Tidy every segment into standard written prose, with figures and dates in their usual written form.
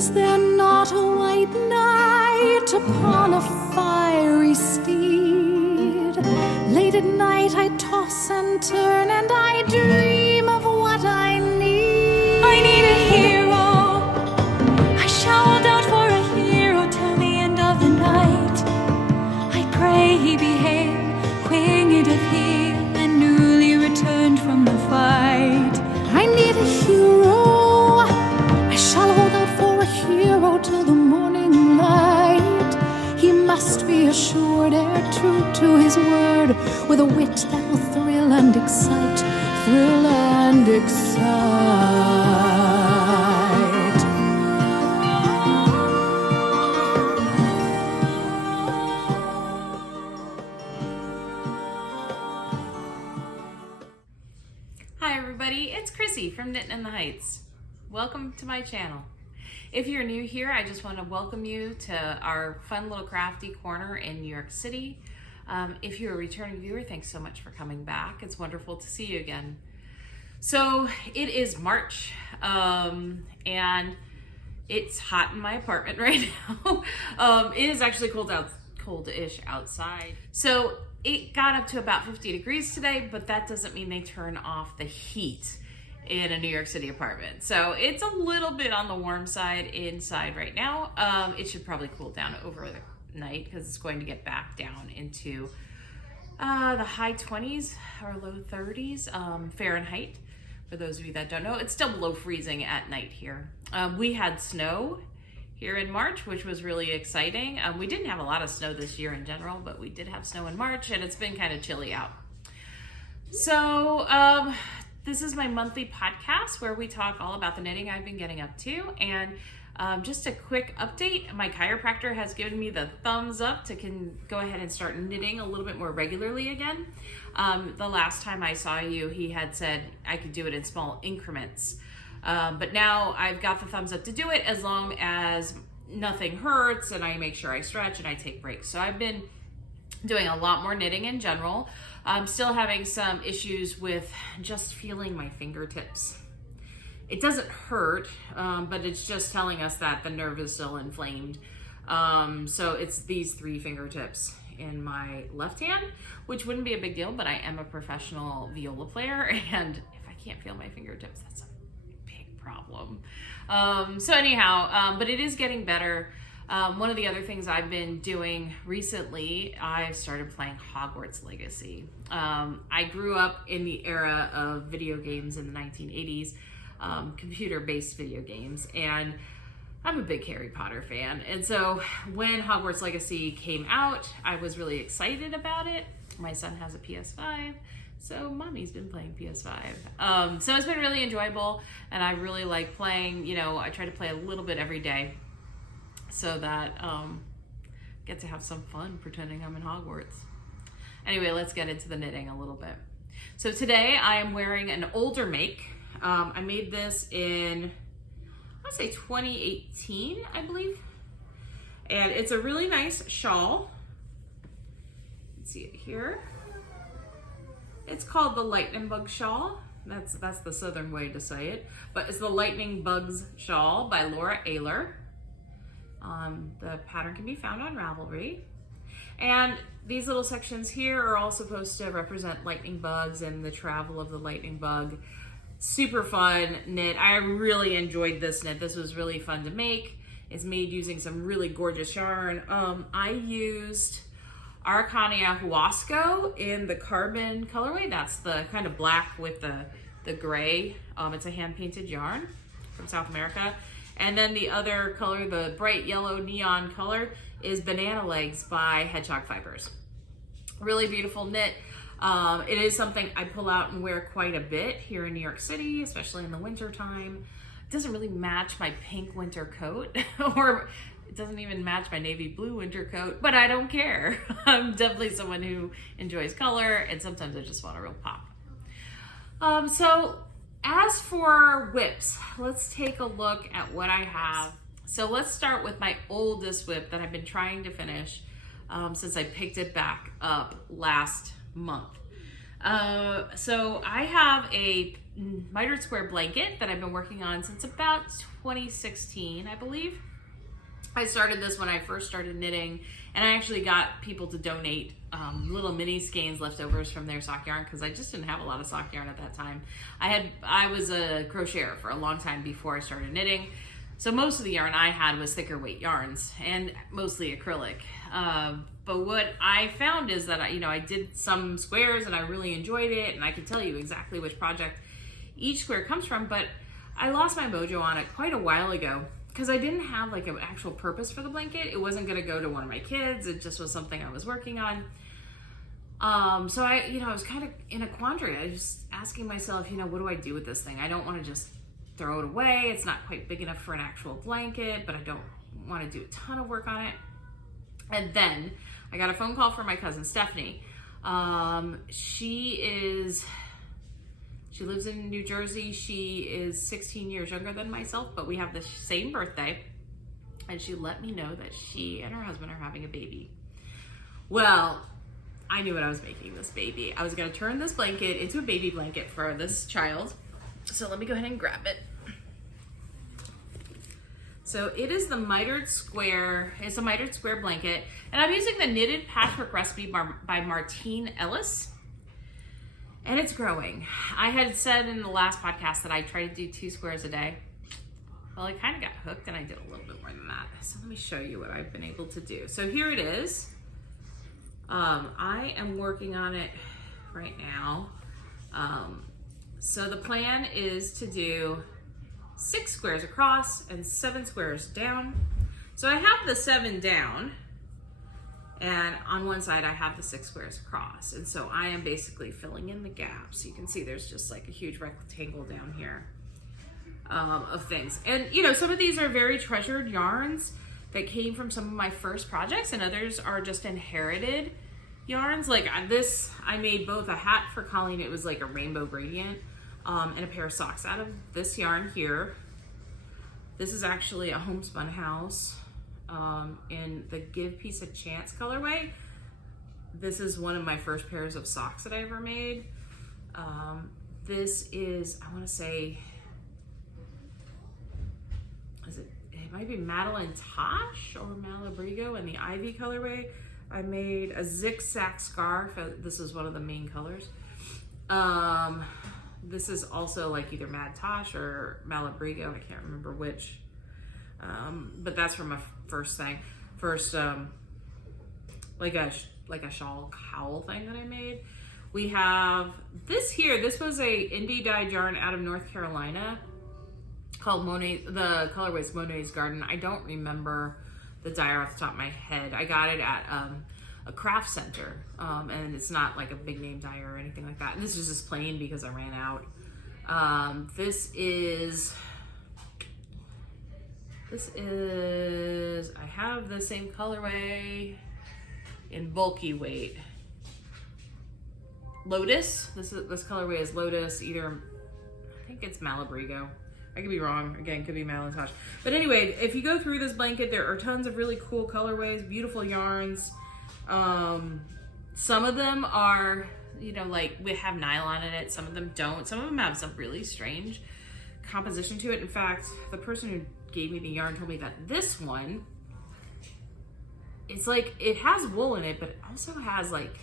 Is there not a white knight upon a fiery steed? Late at night I toss and turn, and I dream of what I need. I need a hero. I shall doubt for a hero till the end of the night. I pray he be hale, winged of heel, and newly returned from the fight. I need a hero. I shall hold out for a hero till the morning light. He must be assured, ere true to his word, with a wit that will thrill and excite, thrill and excite. Hi everybody, it's Chrissy from Knittin' in the Heights. Welcome to my channel. If you're new here, I just want to welcome you to our fun little crafty corner in New York City. If you're a returning viewer, thanks so much for coming back. It's wonderful to see you again. So it is March, and it's hot in my apartment right now. It is actually cold-ish outside. So it got up to about 50 degrees today, but that doesn't mean they turn off the heat in a New York City apartment. So it's a little bit on the warm side inside right now. It should probably cool down over the night because it's going to get back down into the high 20s or low 30s Fahrenheit. For those of you that don't know, it's still below freezing at night here. We had snow here in March, which was really exciting. We didn't have a lot of snow this year in general, but we did have snow in March, and it's been kind of chilly out. So this is my monthly podcast where we talk all about the knitting I've been getting up to. And just a quick update, my chiropractor has given me the thumbs up to go ahead and start knitting a little bit more regularly again. The last time I saw you, he had said I could do it in small increments. But now I've got the thumbs up to do it as long as nothing hurts and I make sure I stretch and I take breaks. So I've been doing a lot more knitting in general. I'm still having some issues with just feeling my fingertips. It doesn't hurt, but it's just telling us that the nerve is still inflamed. So it's these 3 fingertips in my left hand, which wouldn't be a big deal, but I am a professional viola player, and if I can't feel my fingertips, that's a big problem. So anyhow, but it is getting better. One of the other things I've been doing recently, I've started playing Hogwarts Legacy. I grew up in the era of video games in the 1980s, computer-based video games, and I'm a big Harry Potter fan. And so when Hogwarts Legacy came out, I was really excited about it. My son has a PS5, so mommy's been playing PS5. So it's been really enjoyable, and I really like playing. You know, I try to play a little bit every day so that get to have some fun pretending I'm in Hogwarts. Anyway, let's get into the knitting a little bit. So today I am wearing an older make. I made this in, I'd say 2018, I believe. And it's a really nice shawl. You can see it here. It's called the Lightning Bug Shawl. That's the southern way to say it. But it's the Lightning Bugs Shawl by Laura Ayler. The pattern can be found on Ravelry. And these little sections here are all supposed to represent lightning bugs and the travel of the lightning bug. Super fun knit. I really enjoyed this knit. This was really fun to make. It's made using some really gorgeous yarn. I used Araucania Huasco in the carbon colorway. That's the kind of black with the gray. It's a hand-painted yarn from South America. And then the other color, the bright yellow neon color, is Banana Legs by Hedgehog Fibers. Really beautiful knit. It is something I pull out and wear quite a bit here in New York City, especially in the winter time. It doesn't really match my pink winter coat, or it doesn't even match my navy blue winter coat, but I don't care. I'm definitely someone who enjoys color, and sometimes I just want a real pop. So as for WIPS, let's take a look at what I have. So let's start with my oldest WIP that I've been trying to finish since I picked it back up last month. So I have a mitered square blanket that I've been working on since about 2016, I believe. I started this when I first started knitting, and I actually got people to donate little mini skeins leftovers from their sock yarn because I just didn't have a lot of sock yarn at that time. I was a crocheter for a long time before I started knitting, so most of the yarn I had was thicker weight yarns and mostly acrylic. But what I found is that I did some squares and I really enjoyed it, and I could tell you exactly which project each square comes from, but I lost my mojo on it quite a while ago because I didn't have like an actual purpose for the blanket. It wasn't going to go to one of my kids. It just was something I was working on. So I was kind of in a quandary. I was just asking myself, what do I do with this thing? I don't want to just throw it away. It's not quite big enough for an actual blanket, but I don't want to do a ton of work on it. And then I got a phone call from my cousin Stephanie. She lives in New Jersey. She is 16 years younger than myself, but we have the same birthday. And she let me know that she and her husband are having a baby. Well, I knew what I was making this baby. I was gonna turn this blanket into a baby blanket for this child. So let me go ahead and grab it. So it is the mitered square, it's a mitered square blanket, and I'm using the knitted patchwork recipe by Martine Ellis. And it's growing. I had said in the last podcast that I try to do 2 squares a day. Well, I kind of got hooked and I did a little bit more than that. So let me show you what I've been able to do. So here it is. I am working on it right now. So the plan is to do 6 squares across and 7 squares down. So I have the 7 down, and on one side I have the 6 squares across. And so I am basically filling in the gaps. You can see there's just like a huge rectangle down here of things. And some of these are very treasured yarns that came from some of my first projects, and others are just inherited yarns. Like this, I made both a hat for Colleen. It was like a rainbow gradient, and a pair of socks out of this yarn here. This is actually a homespun house in the Give Peace a Chance colorway. This is one of my first pairs of socks that I ever made. This is, I want to say, it might be Madeline Tosh or Malabrigo in the Ivy colorway. I made a zigzag scarf. This is one of the main colors. This is also like either Mad Tosh or Malabrigo. I can't remember which. But that's from my first like a shawl cowl thing that I made. We have this here. This was a indie dyed yarn out of North Carolina called Monet. The colorway is Monet's Garden. I don't remember the dyer off the top of my head. I got it at a craft center, and it's not like a big name dyer or anything like that. And this is just plain because I ran out. This is, I have the same colorway in bulky weight. Lotus, this colorway is Lotus, I think it's Malabrigo. I could be wrong, again, could be Madeline Tosh. But anyway, if you go through this blanket, there are tons of really cool colorways, beautiful yarns. Some of them are, like we have nylon in it, some of them don't. Some of them have some really strange composition to it. In fact, the person who gave me the yarn told me that this one, it's like, it has wool in it, but it also has like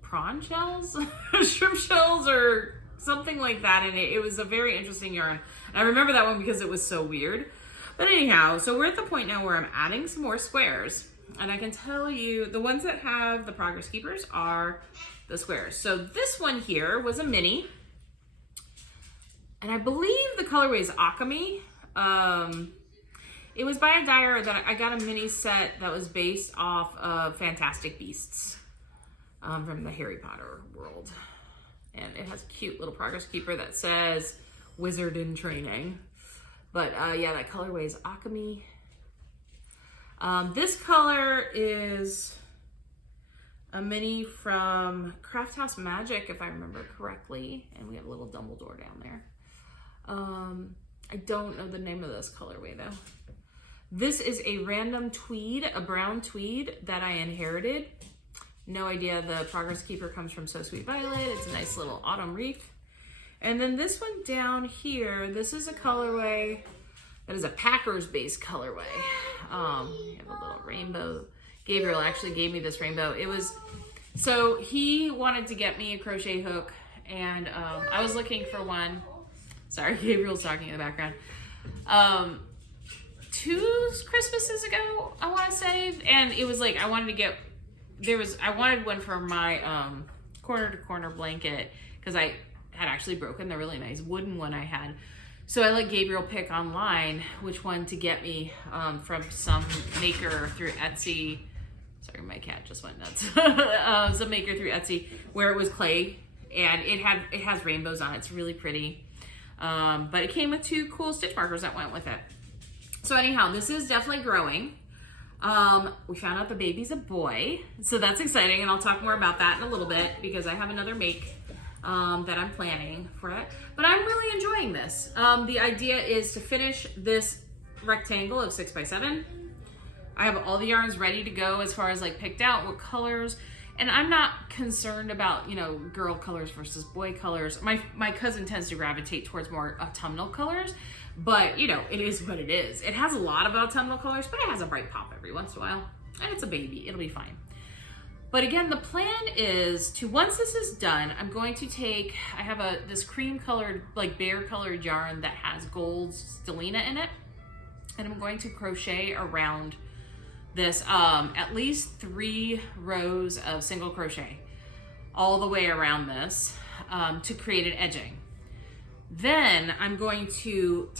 prawn shells, shrimp shells, or something like that in it. It was a very interesting yarn. And I remember that one because it was so weird. But anyhow, so we're at the point now where I'm adding some more squares. And I can tell you, the ones that have the progress keepers are the squares. So this one here was a mini. And I believe the colorway is Akami. It was by a dyer that I got a mini set that was based off of Fantastic Beasts from the Harry Potter world. And it has a cute little progress keeper that says Wizard in Training. But yeah, that colorway is Akami. This color is a mini from Craft House Magic, if I remember correctly. And we have a little Dumbledore down there. I don't know the name of this colorway though. This is a random tweed, a brown tweed that I inherited. No idea. The progress keeper comes from So Sweet Violet. It's a nice little autumn wreath. And then this one down here, this is a colorway that is a Packers based colorway. You have a little rainbow. Gabriel actually gave me this rainbow. So he wanted to get me a crochet hook, and I was looking for one. Sorry, Gabriel's talking in the background. 2 Christmases ago, I want to say, and it was like I wanted one for my corner to corner blanket, because I had actually broken the really nice wooden one I had. So I let Gabriel pick online which one to get me from some maker through Etsy. Sorry, my cat just went nuts. Some maker through Etsy where it was clay, and it has rainbows on it. It's really pretty. But it came with 2 cool stitch markers that went with it. So anyhow, this is definitely growing. We found out the baby's a boy, so that's exciting, and I'll talk more about that in a little bit because I have another make that I'm planning for it. But I'm really enjoying this. The idea is to finish this rectangle of 6x7. I have all the yarns ready to go as far as like picked out what colors, and I'm not concerned about, you know, girl colors versus boy colors. My cousin tends to gravitate towards more autumnal colors, but you know, it is what it is. It has a lot of autumnal colors, but it has a bright pop every once in a while, and it's a baby, it'll be fine. But again, the plan is to, once this is done, I'm going to take, I have this cream colored, like bear colored yarn that has gold stellina in it, and I'm going to crochet around this at least 3 rows of single crochet all the way around this to create an edging. Then I'm going to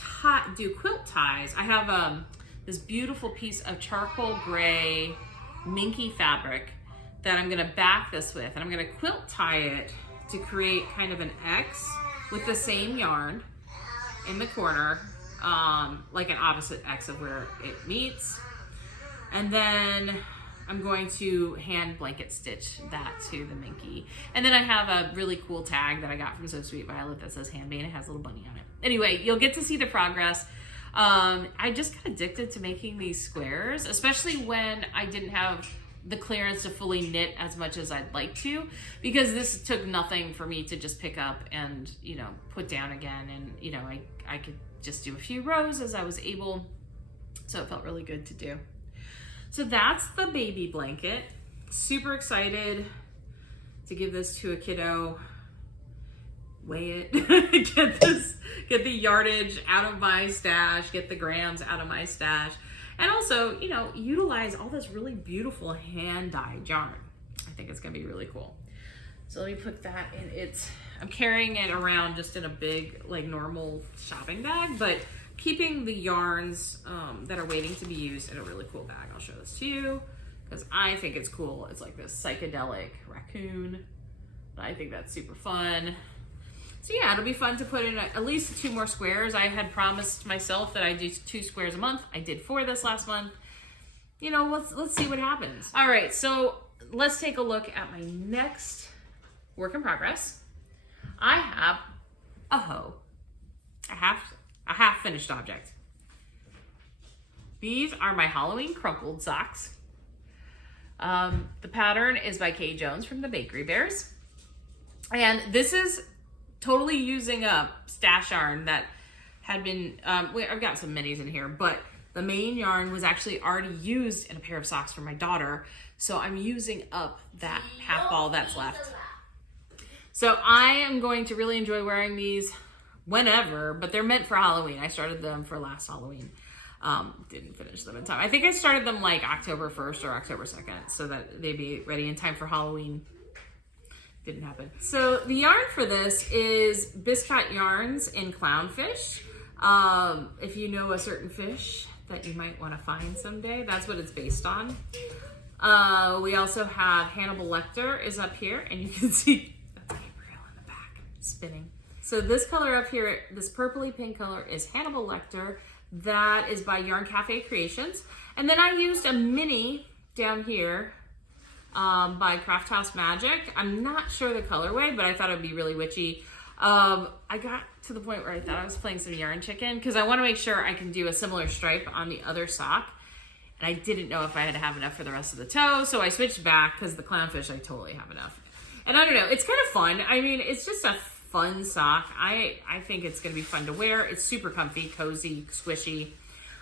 do quilt ties. I have this beautiful piece of charcoal gray minky fabric that I'm gonna back this with, and I'm gonna quilt tie it to create kind of an X with the same yarn in the corner, like an opposite X of where it meets. And then I'm going to hand blanket stitch that to the minky. And then I have a really cool tag that I got from So Sweet Violet that says handmade. It has a little bunny on it. Anyway, you'll get to see the progress. I just got addicted to making these squares, especially when I didn't have the clearance to fully knit as much as I'd like to, because this took nothing for me to just pick up and, you know, put down again. And, you know, I could just do a few rows as I was able. So it felt really good to do. So that's the baby blanket. Super excited to give this to a kiddo. Weigh it, get the yardage out of my stash, get the grams out of my stash. And also, you know, utilize all this really beautiful hand-dyed yarn. I think it's gonna be really cool. So let me put that in I'm carrying it around just in a big, like normal shopping bag, but keeping the yarns that are waiting to be used in a really cool bag. I'll show this to you because I think it's cool. It's like this psychedelic raccoon. I think that's super fun. So yeah, it'll be fun to put in at least 2 more squares. I had promised myself that I do 2 squares a month. I did 4 this last month. You know, let's see what happens. All right, so let's take a look at my next work in progress. I have a hoe, a half finished object. These are my Halloween crumpled socks. The pattern is by Kay Jones from the Bakery Bears. And this is totally using up stash yarn that had been, I've got some minis in here, but the main yarn was actually already used in a pair of socks for my daughter. So I'm using up that half ball that's left. So I am going to really enjoy wearing these whenever, but they're meant for Halloween. I started them for last Halloween. Didn't finish them in time. I think I started them like October 1st or October 2nd so that they'd be ready in time for Halloween. Didn't happen. So the yarn for this is Biscuit Yarns in Clownfish. If you know a certain fish that you might want to find someday, that's what it's based on. We also have Hannibal Lecter is up here, and you can see that's Gabriel in the back spinning. So this color up here, this purpley pink color is Hannibal Lecter. That is by Yarn Cafe Creations. And then I used a mini down here by Craft House Magic. I'm not sure the colorway, but I thought it would be really witchy. I got to the point where I thought I was playing some yarn chicken because I want to make sure I can do a similar stripe on the other sock. And I didn't know if I had to have enough for the rest of the toe, so I switched back because the clownfish I totally have enough. And I don't know, it's kind of fun. I mean, it's just a fun sock. I think it's going to be fun to wear. It's super comfy, cozy, squishy.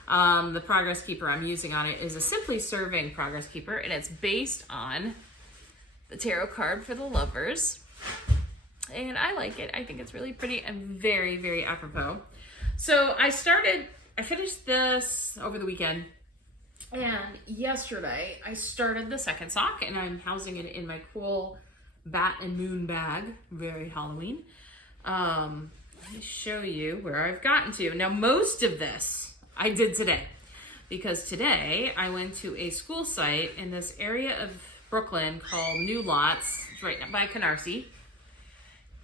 The Progress Keeper I'm using on it is a Simply Serving Progress Keeper, and it's based on the tarot card for the lovers. And I like it. I think it's really pretty and very, very apropos. So I finished this over the weekend. And yesterday I started the second sock, and I'm housing it in my cool bat and moon bag. Very Halloween. Let me show you where I've gotten to. Now, most of this I did today, because today I went to a school site in this area of Brooklyn called New Lots. It's right by Canarsie.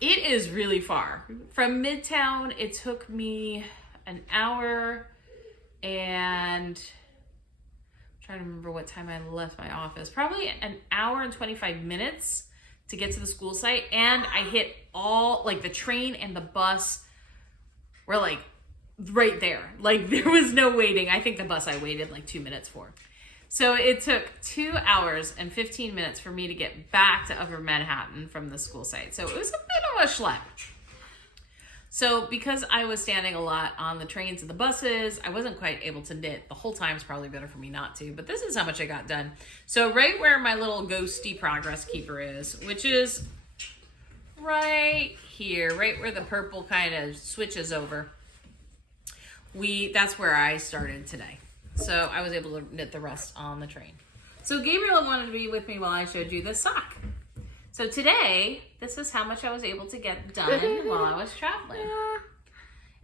It is really far. From Midtown, it took me an hour, and I'm trying to remember what time I left my office. Probably an hour and 25 minutes to get to the school site. And I hit all, like, the train and the bus were like right there. Like, there was no waiting. I think the bus I waited like 2 minutes for. So it took 2 hours and 15 minutes for me to get back to Upper Manhattan from the school site. So it was a bit of a schlep. So because I was standing a lot on the trains and the buses, I wasn't quite able to knit. The whole time is probably better for me not to, but this is how much I got done. So right where my little ghosty Progress Keeper is, which is right here, right where the purple kind of switches over, that's where I started today. So I was able to knit the rest on the train. So Gabriel wanted to be with me while I showed you this sock. So today, this is how much I was able to get done while I was traveling.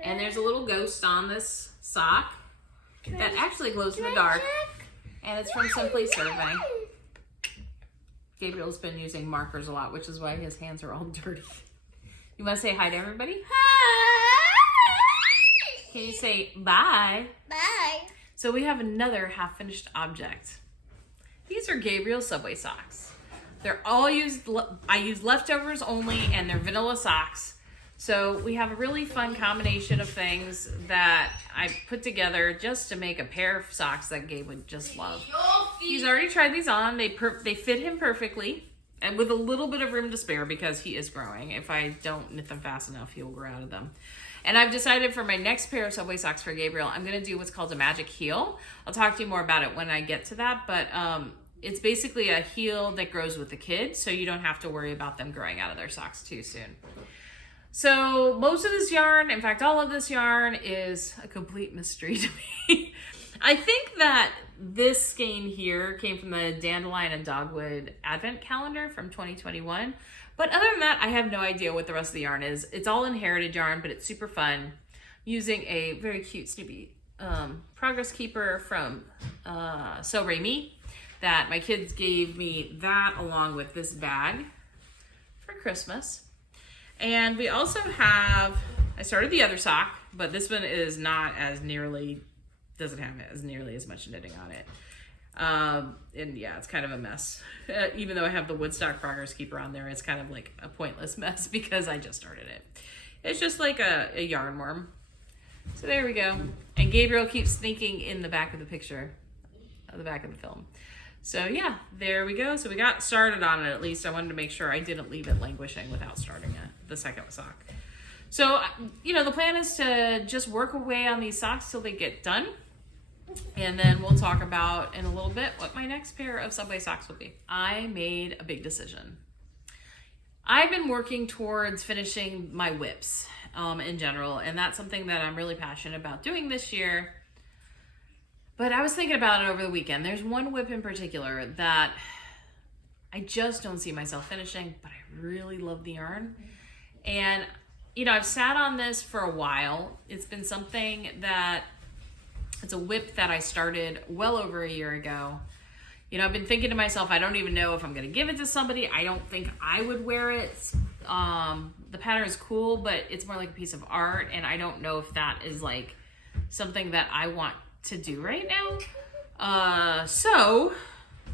And there's a little ghost on this sock that actually glows in the dark. And it's from Simply Serving. Gabriel's been using markers a lot, which is why his hands are all dirty. You want to say hi to everybody? Hi! Can you say bye? Bye. So we have another half-finished object. These are Gabriel Subway socks. They're all I use leftovers only, and they're vanilla socks. So we have a really fun combination of things that I put together just to make a pair of socks that Gabe would just love. He's already tried these on. They fit him perfectly, and with a little bit of room to spare because he is growing. If I don't knit them fast enough, he'll grow out of them. And I've decided for my next pair of Subway socks for Gabriel, I'm going to do what's called a magic heel. I'll talk to you more about it when I get to that, but it's basically a heel that grows with the kid, so you don't have to worry about them growing out of their socks too soon. So most of this yarn, in fact, all of this yarn is a complete mystery to me. I think that this skein here came from the Dandelion and Dogwood Advent Calendar from 2021. But other than that, I have no idea what the rest of the yarn is. It's all inherited yarn, but it's super fun. Using a very cute Snoopy Progress Keeper from So Raimi that my kids gave me that along with this bag for Christmas. And we also have, I started the other sock, but this one is not as nearly, doesn't have as nearly as much knitting on it. And yeah, it's kind of a mess. Even though I have the Woodstock Progress Keeper on there, it's kind of like a pointless mess because I just started it. It's just like a yarn worm. So there we go. And Gabriel keeps sneaking in the back of the picture, the back of the film. So yeah, there we go. So we got started on it at least. I wanted to make sure I didn't leave it languishing without starting it, the second sock. So, you know, the plan is to just work away on these socks till they get done. And then we'll talk about in a little bit what my next pair of Subway socks will be. I made a big decision. I've been working towards finishing my WIPS in general, and that's something that I'm really passionate about doing this year. But I was thinking about it over the weekend. There's one WIP in particular that I just don't see myself finishing, but I really love the yarn. And, you know, I've sat on this for a while. It's been something that, it's a WIP that I started well over a year ago. You know, I've been thinking to myself, I don't even know if I'm going to give it to somebody. I don't think I would wear it. The pattern is cool, but it's more like a piece of art. And I don't know if that is like something that I want to do right now. So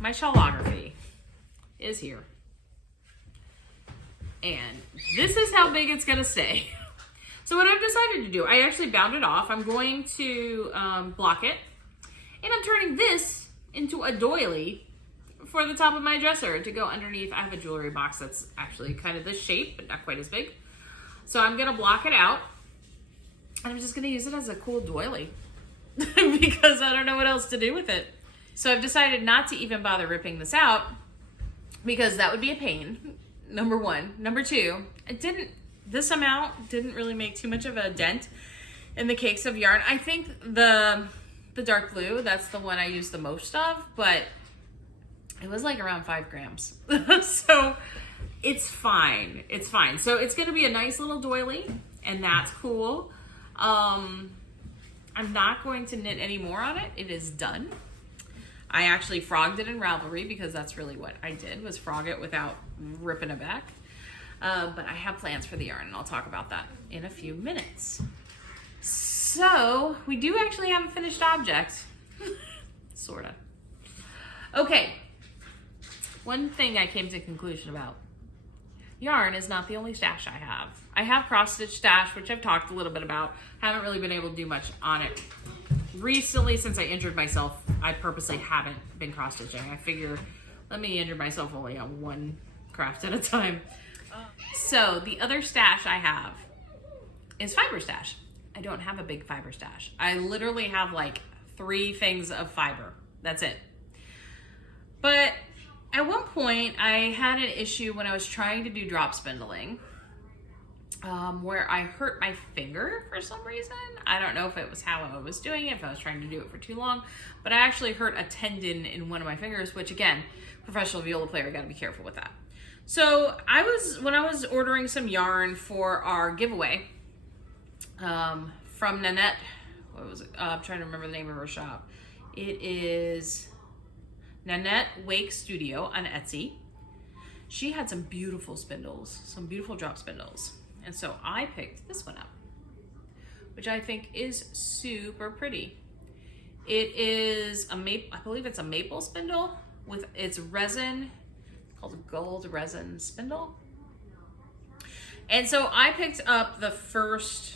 my Shawlography is here. And this is how big it's going to stay. So what I've decided to do, I actually bound it off. I'm going to block it. And I'm turning this into a doily for the top of my dresser to go underneath. I have a jewelry box that's actually kind of this shape, but not quite as big. So I'm gonna block it out, and I'm just gonna use it as a cool doily because I don't know what else to do with it. So I've decided not to even bother ripping this out because that would be a pain, number one. Number two, this amount didn't really make too much of a dent in the cakes of yarn. I think the dark blue, that's the one I use the most of, but it was like around 5 grams. So it's fine. It's fine. So it's going to be a nice little doily, and that's cool. I'm not going to knit any more on it. It is done. I actually frogged it in Ravelry because that's really what I did, was frog it without ripping it back. But I have plans for the yarn, and I'll talk about that in a few minutes. So we do actually have a finished object, sorta. Okay, one thing I came to a conclusion about. Yarn is not the only stash I have. I have cross stitch stash, which I've talked a little bit about. Haven't really been able to do much on it. Recently, since I injured myself, I purposely haven't been cross stitching. I figure, let me injure myself only on one craft at a time. So the other stash I have is fiber stash. I don't have a big fiber stash. I literally have like 3 things of fiber. That's it. But at one point, I had an issue when I was trying to do drop spindling, where I hurt my finger for some reason. I don't know if it was how I was doing it, if I was trying to do it for too long, but I actually hurt a tendon in one of my fingers, which again, professional viola player, gotta be careful with that. So when I was ordering some yarn for our giveaway, from Nanette, what was it? I'm trying to remember the name of her shop. It is Nanette Wake Studio on Etsy. She had some beautiful spindles, some beautiful drop spindles. And so I picked this one up, which I think is super pretty. It is a maple, I believe it's a maple spindle with its resin, called gold resin spindle. And so I picked up the first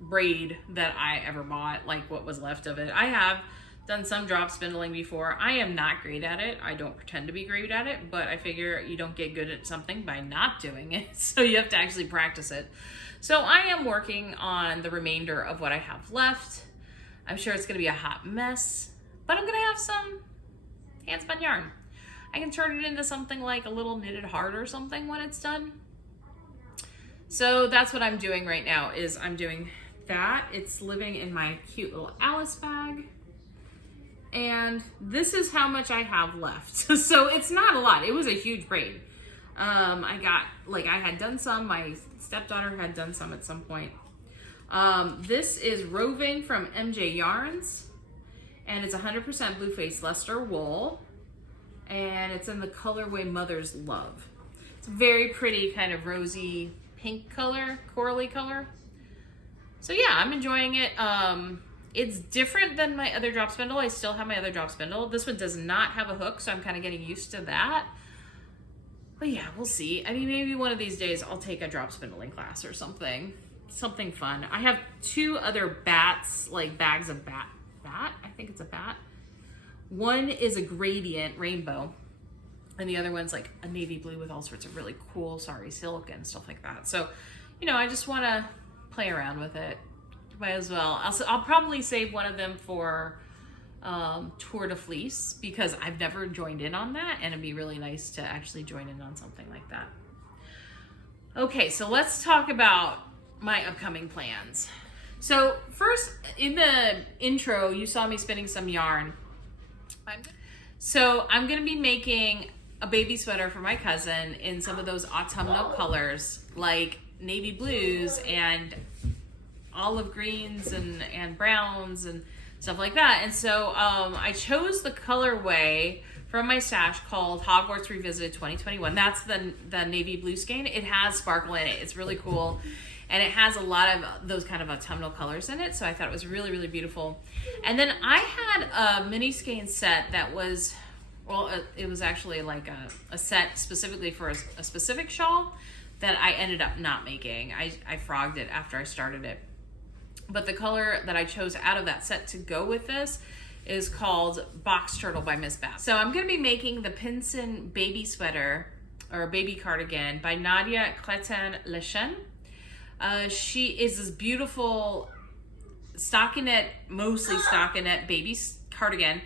braid that I ever bought, like what was left of it. I have done some drop spindling before. I am not great at it. I don't pretend to be great at it, but I figure you don't get good at something by not doing it. So you have to actually practice it. So I am working on the remainder of what I have left. I'm sure it's gonna be a hot mess, but I'm gonna have some hand spun yarn. I can turn it into something like a little knitted heart or something when it's done. So that's what I'm doing right now, is I'm doing that. It's living in my cute little Alice bag. And this is how much I have left. So it's not a lot. It was a huge braid. I had done some, my stepdaughter had done some at some point. This is Roving from MJ Yarns, and it's 100% Blue Face Leicester wool, and it's in the colorway Mother's Love. It's a very pretty kind of rosy pink color, corally color. So yeah, I'm enjoying it. It's different than my other drop spindle. I still have my other drop spindle. This one does not have a hook, so I'm kind of getting used to that. But yeah, we'll see. I mean, maybe one of these days I'll take a drop spindling class or something. Something fun. I have 2 other bats, like bags of bat. I think it's a bat. One is a gradient rainbow, and the other one's like a navy blue with all sorts of really cool sari silk and stuff like that. So, you know, I just want to play around with it. Might as well. I'll probably save one of them for Tour de Fleece, because I've never joined in on that, and it'd be really nice to actually join in on something like that. Okay, so let's talk about my upcoming plans. So first, in the intro, you saw me spinning some yarn. So I'm gonna be making a baby sweater for my cousin in some of those autumnal colors, like navy blues and olive greens and browns and stuff like that. And so I chose the colorway from my stash called Hogwarts Revisited 2021. That's the navy blue skein. It has sparkle in it. It's really cool. And it has a lot of those kind of autumnal colors in it. So I thought it was really, really beautiful. And then I had a mini skein set that was, well, it was actually like a set specifically for a specific shawl that I ended up not making. I frogged it after I started it. But the color that I chose out of that set to go with this is called Box Turtle by Miss Bass. So I'm gonna be making the Pinson baby sweater, or baby cardigan, by Nadia Cletin Lechen. She is this beautiful stockinette, mostly stockinette baby cardigan.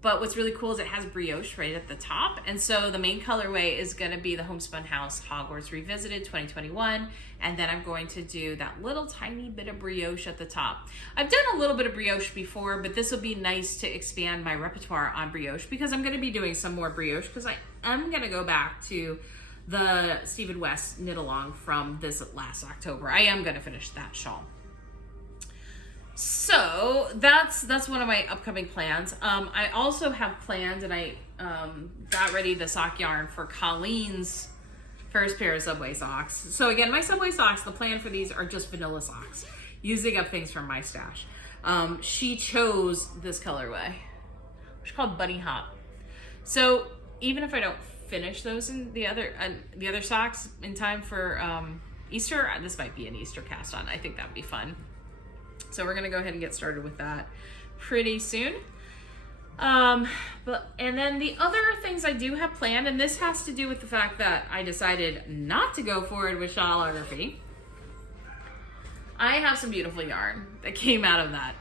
But what's really cool is it has brioche right at the top. And so the main colorway is going to be the Homespun House Hogwarts Revisited 2021. And then I'm going to do that little tiny bit of brioche at the top. I've done a little bit of brioche before, but this will be nice to expand my repertoire on brioche because I'm going to be doing some more brioche because I am going to go back to the Stephen West knit along from this last October. I am going to finish that shawl. So that's one of my upcoming plans. I also have planned, and I got ready the sock yarn for Colleen's first pair of Subway socks. So again, my Subway socks, the plan for these are just vanilla socks, using up things from my stash. She chose this colorway, which is called Bunny Hop. So even if I don't finish those in the other socks in time for Easter, this might be an Easter cast on. I think that would be fun. So we're gonna go ahead and get started with that pretty soon. And then the other things I do have planned, and this has to do with the fact that I decided not to go forward with Shawlography. I have some beautiful yarn that came out of that.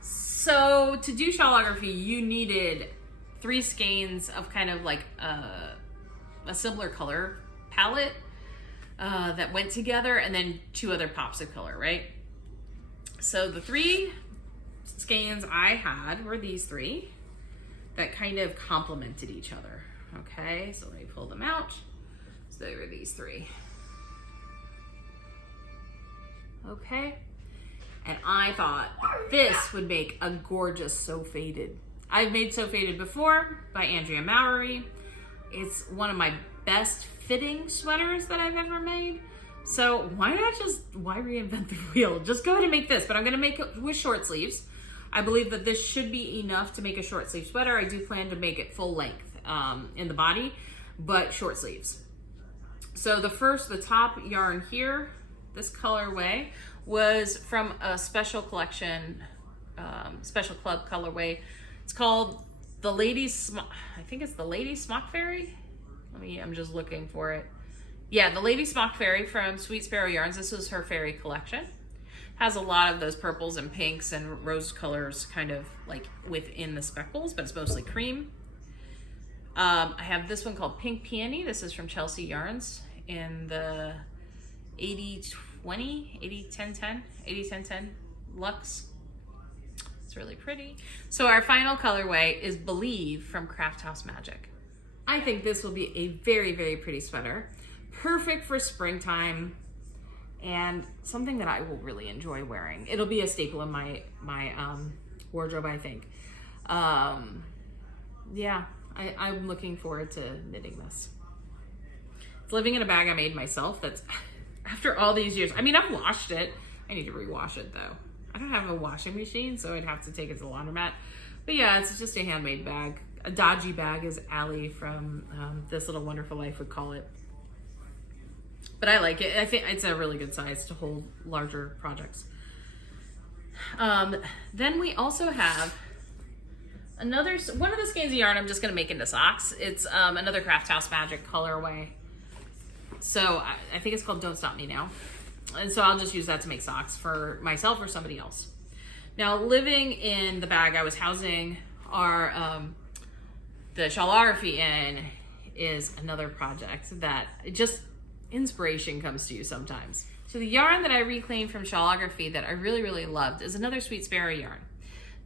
So to do Shawlography, you needed 3 skeins of kind of like a similar color palette that went together, and then 2 other pops of color, right? So the 3 skeins I had were these 3 that kind of complemented each other. Okay, so let me pull them out. So they were these 3. Okay, and I thought this would make a gorgeous So Faded. I've made So Faded before by Andrea Mowry. It's one of my best fitting sweaters that I've ever made. So why reinvent the wheel? Just go ahead and make this, but I'm gonna make it with short sleeves. I believe that this should be enough to make a short sleeve sweater. I do plan to make it full length in the body, but short sleeves. So the top yarn here, this colorway, was from a special collection, special club colorway. It's called the I think it's the Lady Smock Fairy. I'm just looking for it. Yeah, the Lady Smock Fairy from Sweet Sparrow Yarns. This was her fairy collection. Has a lot of those purples and pinks and rose colors kind of like within the speckles, but it's mostly cream. I have this one called Pink Peony. This is from Chelsea Yarns in the 80-20, 80-10-10, 80-10-10 luxe. It's really pretty. So our final colorway is Believe from Craft House Magic. I think this will be a very, very pretty sweater. Perfect for springtime and something that I will really enjoy wearing. It'll be a staple in my wardrobe, I think. Yeah, I'm looking forward to knitting this. It's living in a bag I made myself. That's after all these years. I mean, I've washed it. I need to rewash it though. I don't have a washing machine, so I'd have to take it to the laundromat. But yeah, it's just a handmade bag. A dodgy bag, as Allie from This Little Wonderful Life would call it. But I like it. I think it's a really good size to hold larger projects. Then we also have one of the skeins of yarn I'm just gonna make into socks. It's another Craft House Magic colorway. So I think it's called Don't Stop Me Now. And so I'll just use that to make socks for myself or somebody else. Now, living in the bag I was housing our the Shawlography in is another project that just inspiration comes to you sometimes. So the yarn that I reclaimed from Shawlography that I really, really loved is another Sweet Sparrow yarn.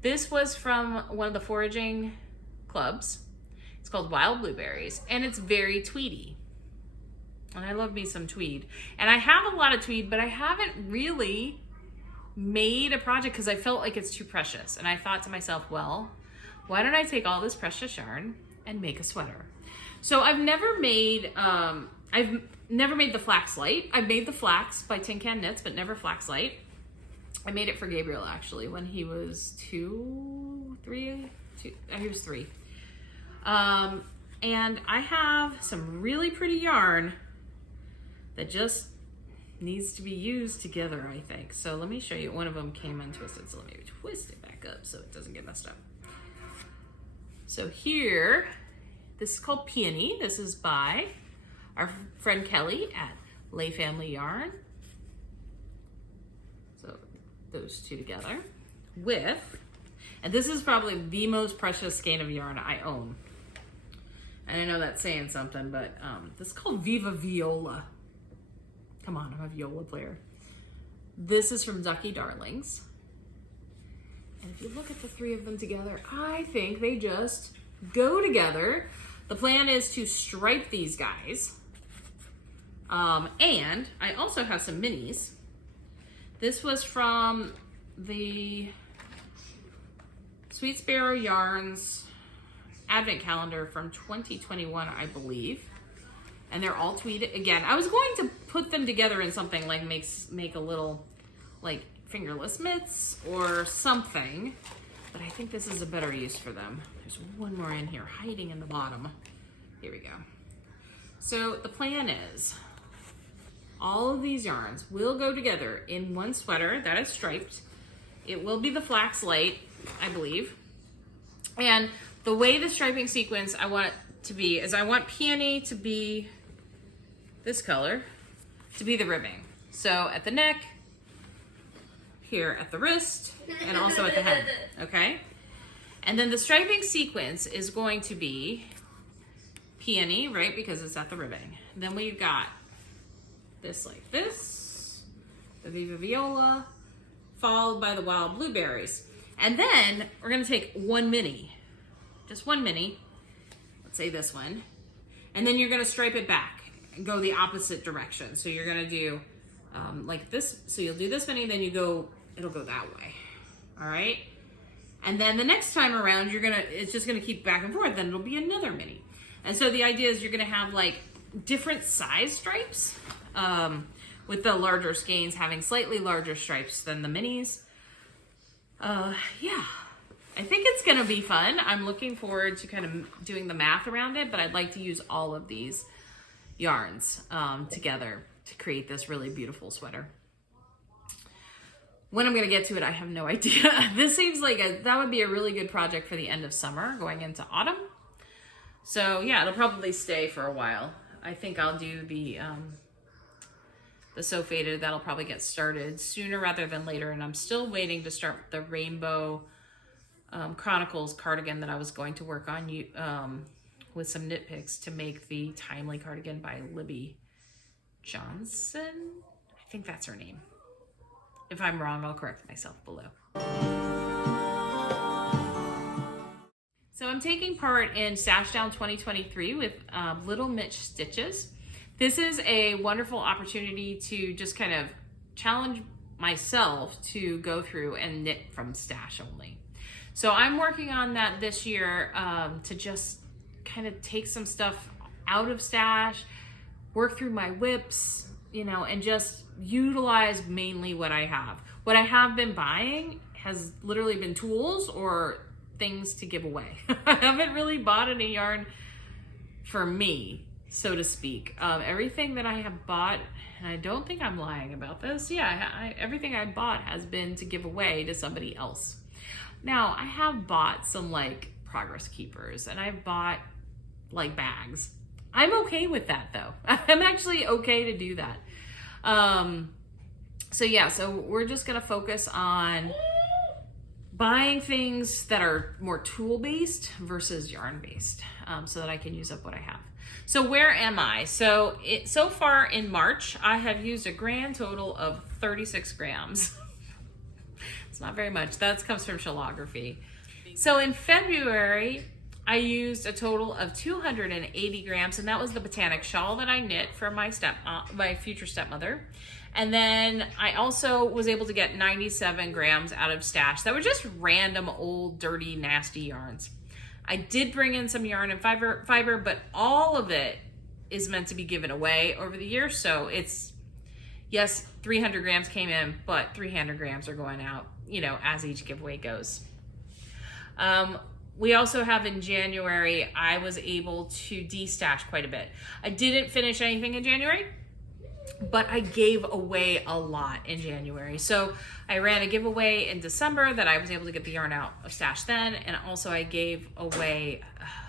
This was from one of the foraging clubs. It's called Wild Blueberries, and it's very tweedy. And I love me some tweed. And I have a lot of tweed, but I haven't really made a project because I felt like it's too precious. And I thought to myself, well, why don't I take all this precious yarn and make a sweater? So I've never made the Flax Light. I've made the Flax by Tin Can Knits, but never Flax Light. I made it for Gabriel actually when he was 3. And I have some really pretty yarn that just needs to be used together, I think. So let me show you. One of them came untwisted, so let me twist it back up so it doesn't get messed up. So here, this is called Peony. This is by our friend Kelly at Lay Family yarn. So those two together with, and this is probably the most precious skein of yarn I own. And I know that's saying something, but this is called Viva Viola. Come on, I'm a viola player. This is from Ducky Darlings. And if you look at the three of them together, I think they just go together. The plan is to stripe these guys. And I also have some minis. This was from the Sweet Sparrow Yarns Advent Calendar from 2021, I believe. And they're all tweed. Again, I was going to put them together in something like make a little like fingerless mitts or something, but I think this is a better use for them. There's one more in here hiding in the bottom. Here we go. So the plan is all of these yarns will go together in one sweater that is striped. It will be the Flax Light, I believe. And the way the striping sequence I want it to be is I want Peony to be this color, to be the ribbing. So at the neck, here at the wrist, and also at the head, okay? And then the striping sequence is going to be Peony, right? Because it's at the ribbing. Then we've got this like this, the Viva Viola, followed by the Wild Blueberries. And then we're gonna take one mini, just one mini, let's say this one, and then you're gonna stripe it back and go the opposite direction. So you're gonna do like this, so you'll do this mini, then you go, it'll go that way, all right? And then the next time around, it's just gonna keep back and forth, then it'll be another mini. And so the idea is you're gonna have like different size stripes, with the larger skeins having slightly larger stripes than the minis. Yeah, I think it's gonna be fun. I'm looking forward to kind of doing the math around it, but I'd like to use all of these yarns together to create this really beautiful sweater. When I'm gonna get to it, I have no idea. This seems like that would be a really good project for the end of summer, going into autumn. So yeah, it'll probably stay for a while. I think I'll do the So Faded. That'll probably get started sooner rather than later. And I'm still waiting to start the Rainbow Chronicles cardigan that I was going to work on with some knit picks to make the Timely cardigan by Libby Johnson. I think that's her name. If I'm wrong, I'll correct myself below. So I'm taking part in Stash Down 2023 with Little Mitch Stitches. This is a wonderful opportunity to just kind of challenge myself to go through and knit from stash only. So I'm working on that this year to just kind of take some stuff out of stash, work through my WIPS, you know, and just utilize mainly what I have. What I have been buying has literally been tools or things to give away. I haven't really bought any yarn for me, so to speak. Everything that I have bought, and I don't think I'm lying about this, yeah, everything I bought has been to give away to somebody else. Now, I have bought some like Progress Keepers, and I've bought like bags. I'm okay with that though. I'm actually okay to do that. So yeah, so we're just gonna focus on buying things that are more tool-based versus yarn-based, so that I can use up what I have. So where am I? So so far in March, I have used a grand total of 36 grams. It's not very much. That comes from Shawlography. So in February, I used a total of 280 grams, and that was the Botanic shawl that I knit for my future stepmother. And then I also was able to get 97 grams out of stash that were just random old dirty nasty yarns. I did bring in some yarn and fiber, but all of it is meant to be given away over the year. So it's, yes, 300 grams came in, but 300 grams are going out, you know, as each giveaway goes. We also have in January, I was able to de-stash quite a bit. I didn't finish anything in January, but I gave away a lot in January. So I ran a giveaway in December that I was able to get the yarn out of stash then. And also I gave away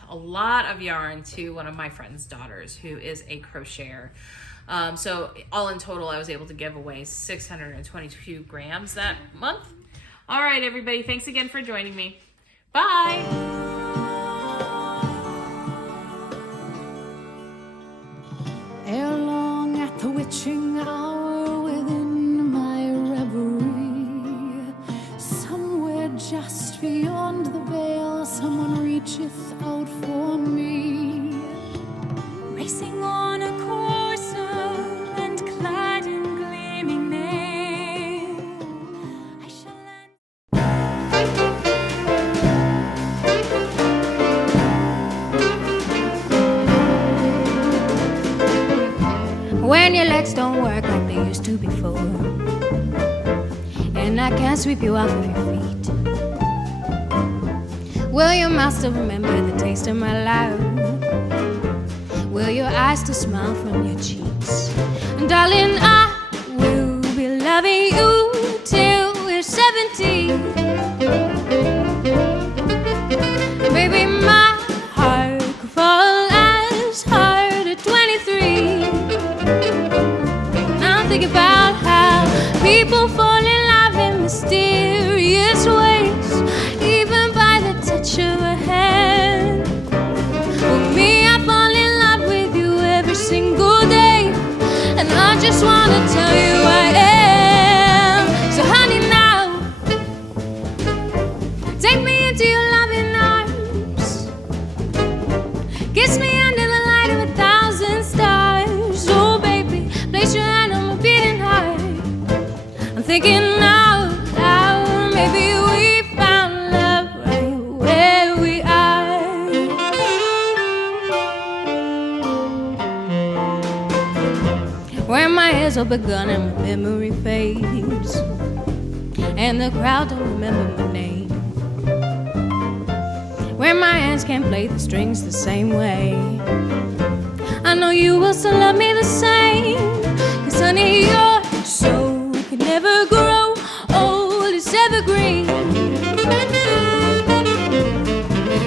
a lot of yarn to one of my friend's daughters who is a crocheter. So all in total, I was able to give away 622 grams that month. All right, everybody, thanks again for joining me. Bye. Ere long at the witching hour within my reverie, somewhere just beyond the veil, someone reacheth out for me. Racing on a courser and clad in gleaming mail, I shall land. When your legs don't work like they used to before, and I can't sweep you off of your feet, will your mouth still remember the taste of my love? Will your eyes still smile from your cheeks? And darling, I will be loving you till we're 70. And baby, my heart could fall as hard at 23. Now think about how people fall in love in mysterious ways, even by the touch of a hand. For me, I fall in love with you every single day, and I just wanna tell you I am. So honey, now take me into your loving arms, kiss me under the light of 1,000 stars. Oh baby, place your hand on my beating heart. I'm thinking now, maybe we found love right where we are. When my years are begun and my memory fades, and the crowd don't remember my name, where my hands can't play the strings the same way, I know you will still love me the same. 'Cause honey, your soul can never grow old, it's evergreen.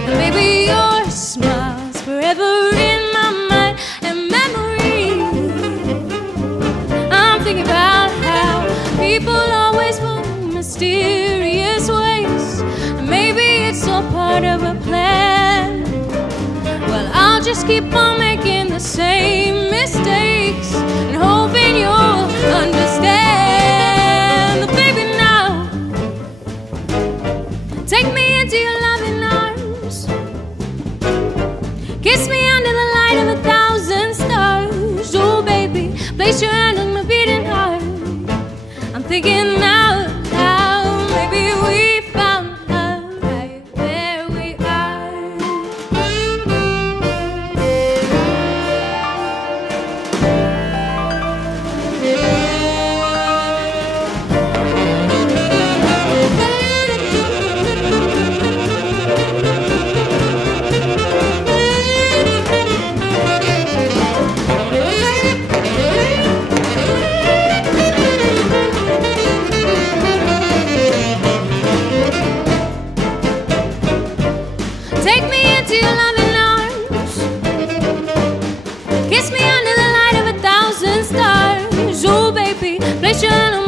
And baby, your smile's forever in my mind and memory. I'm thinking about how people always want mysterious ways, and maybe it's all part of a plan. Well, I'll just keep on making the same mistakes and hoping you'll understand. But baby, now take me into your loving arms, kiss me under the light of 1,000 stars. Oh baby, place your hand on my beating heart. I'm thinking now, maybe we found love right where we are. Take me into your loving arms, kiss me under the light of 1,000 stars. Oh baby, place your hand on